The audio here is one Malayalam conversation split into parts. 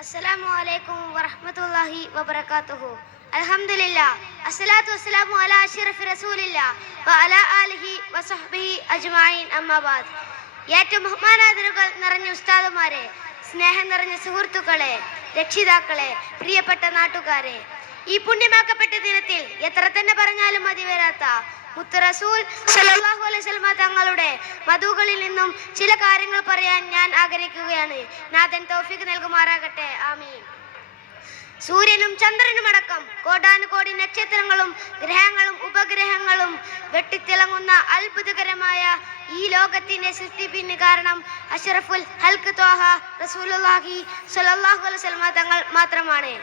അസ്സലാമു അലൈക്കും വറഹ്മത്തുള്ളാഹി വബറകാതുഹു. അൽഹംദുലില്ലാഹ് അസ്സലാത്തു വസ്സലാമു അലാ അഷ്റഫി റസൂലില്ലാഹ് വഅലാ ആലിഹി വസഹ്ബിഹി അജ്മഈൻ. അമ്മാ ബഅദ്. ഏറ്റവും ബഹുമാനാദരവുകൾ നിറഞ്ഞ ഉസ്താദുമാരെ, സ്നേഹം നിറഞ്ഞ സുഹൃത്തുക്കളെ, രക്ഷിതാക്കളെ, പ്രിയപ്പെട്ട നാട്ടുകാരെ, ഈ പുണ്യമാക്കപ്പെട്ട ദിനത്തിൽ എത്ര തന്നെ പറഞ്ഞാലും മതി വരാത്ത മുത്ത് റസൂൽ സല്ലല്ലാഹു അലൈഹി വസല്ലം തങ്ങളുടെ മധുകളിൽ നിന്നും ചില കാര്യങ്ങൾ പറയാൻ ഞാൻ ആഗ്രഹിക്കുകയാണ്. നാഥൻ തൗഫീഖ് നൽകുമാറാകട്ടെ. ആമീൻ. സൂര്യനും ചന്ദ്രനുമടക്കം കോടാനുകോടി നക്ഷത്രങ്ങളും ഗ്രഹങ്ങളും ഉപഗ്രഹങ്ങളും വെട്ടിത്തിളങ്ങുന്ന അത്ഭുതകരമായ ഈ ലോകത്തിന്റെ സൃഷ്ടിപ്പിന് കാരണം അഷ്റഫുൽ ഹൽഖ് ത്വാഹ റസൂലുള്ളാഹി സ്വല്ലല്ലാഹു അലൈഹി വസല്ലം തങ്ങൾ മാത്രമാണ്.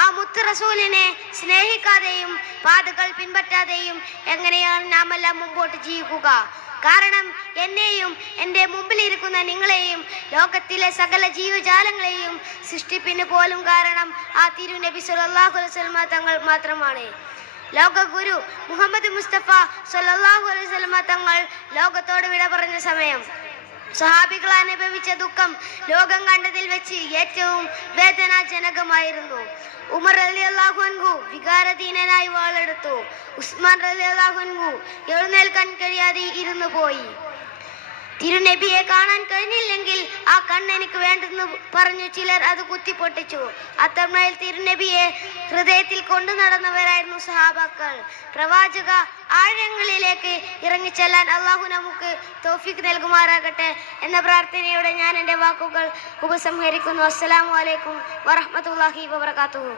ആ മുത്ത് റസൂലിനെ സ്നേഹിക്കാതെയും പാതകൾ പിൻപറ്റാതെയും എങ്ങനെയാണ് നാം എല്ലാം മുമ്പോട്ട് ജീവിക്കുക? കാരണം എന്നെയും എൻ്റെ മുമ്പിലിരിക്കുന്ന നിങ്ങളെയും ലോകത്തിലെ സകല ജീവജാലങ്ങളെയും സൃഷ്ടിപ്പിന് പോലും കാരണം ആ തിരുനബി സല്ലല്ലാഹു അലൈഹി വസല്ലം തങ്ങൾ മാത്രമാണ്. ലോകഗുരു മുഹമ്മദ് മുസ്തഫ സല്ലല്ലാഹു അലൈഹി വസല്ലം തങ്ങൾ ലോകത്തോട് വിട പറഞ്ഞ സമയം സ്വഹാബികൾ അനുഭവിച്ച ദുഃഖം ലോകം കണ്ടതിൽ വെച്ച് ഏറ്റവും വേദനാജനകമായിരുന്നു. ഉമർ റളിയല്ലാഹു അൻഹു വികാരധീനനായി വാളെടുത്തു. ഉസ്മാൻ റളിയല്ലാഹു അൻഹു എഴുന്നേൽക്കാൻ കഴിയാതെ ഇരുന്നു പോയി. തിരുനബിയെ കാണാൻ കഴിഞ്ഞില്ലെങ്കിൽ ആ കണ്ണെനിക്ക് വേണ്ടെന്ന് പറഞ്ഞു ചിലർ അത് കുത്തിപ്പൊട്ടിച്ചു. അത്തമ്മയിൽ തിരുനബിയെ ഹൃദയത്തിൽ കൊണ്ടു നടന്നവരായിരുന്നു സഹാബാക്കൾ. പ്രവാചക ആഴങ്ങളിലേക്ക് ഇറങ്ങിച്ചെല്ലാൻ അള്ളാഹു നമുക്ക് തൗഫീഖ് നൽകുമാറാകട്ടെ എന്ന പ്രാർത്ഥനയോടെ ഞാൻ എൻ്റെ വാക്കുകൾ ഉപസംഹരിക്കുന്നു. അസ്സലാമു അലൈക്കും വറഹ്മത്തുള്ളാഹി വബറകാതുഹു.